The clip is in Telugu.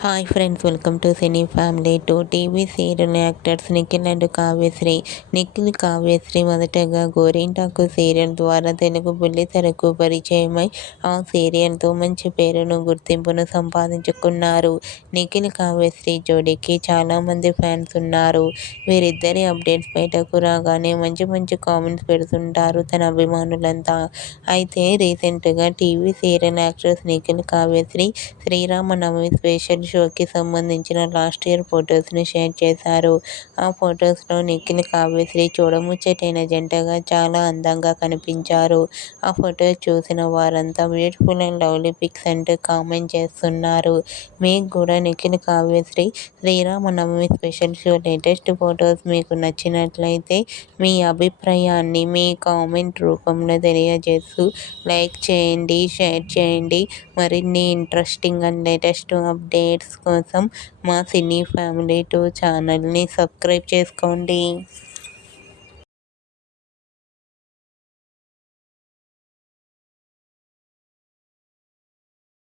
Hi friends, welcome to cine family. TV serial actors Nikhil and Kavyasri. Nikhil, Kavyasri మొదటగా గోరింటాకు సీరియల్ ద్వారా తెలుగు బుల్లితెరకు పరిచయమై ఆ సీరియల్తో మంచి పేరును, గుర్తింపును సంపాదించుకున్నారు. నిఖిల్, కావ్యశ్రీ జోడీకి చాలామంది ఫ్యాన్స్ ఉన్నారు. వీరిద్దరి అప్డేట్స్ బయటకు రాగానే మంచి మంచి కామెంట్స్ పెడుతుంటారు తన అభిమానులంతా. అయితే రీసెంట్గా TV serial actors Nikhil, Kavyasri Sriramanavami special షోకి సంబంధించిన లాస్ట్ ఇయర్ ఫొటోస్ని షేర్ చేశారు. ఆ ఫొటోస్లో నిఖిల్, కావ్యశ్రీ చూడముచ్చటైన జంటగా చాలా అందంగా కనిపించారు. ఆ ఫొటోస్ చూసిన వారంతా బ్యూటిఫుల్ అండ్ లవ్లీ పిక్స్ అంటూ కామెంట్ చేస్తున్నారు. మీకు కూడా Nikhil, Kavyasri Sriramanavami special show latest photos మీకు నచ్చినట్లయితే మీ అభిప్రాయాన్ని మీ కామెంట్ రూపంలో తెలియజేస్తూ లైక్ చేయండి, షేర్ చేయండి. మరిన్ని ఇంట్రెస్టింగ్ అండ్ లేటెస్ట్ అప్డేట్స్ కోసం మా సినీ ఫ్యామిలీ 2 ఛానల్ని సబ్స్క్రైబ్ చేసుకోండి.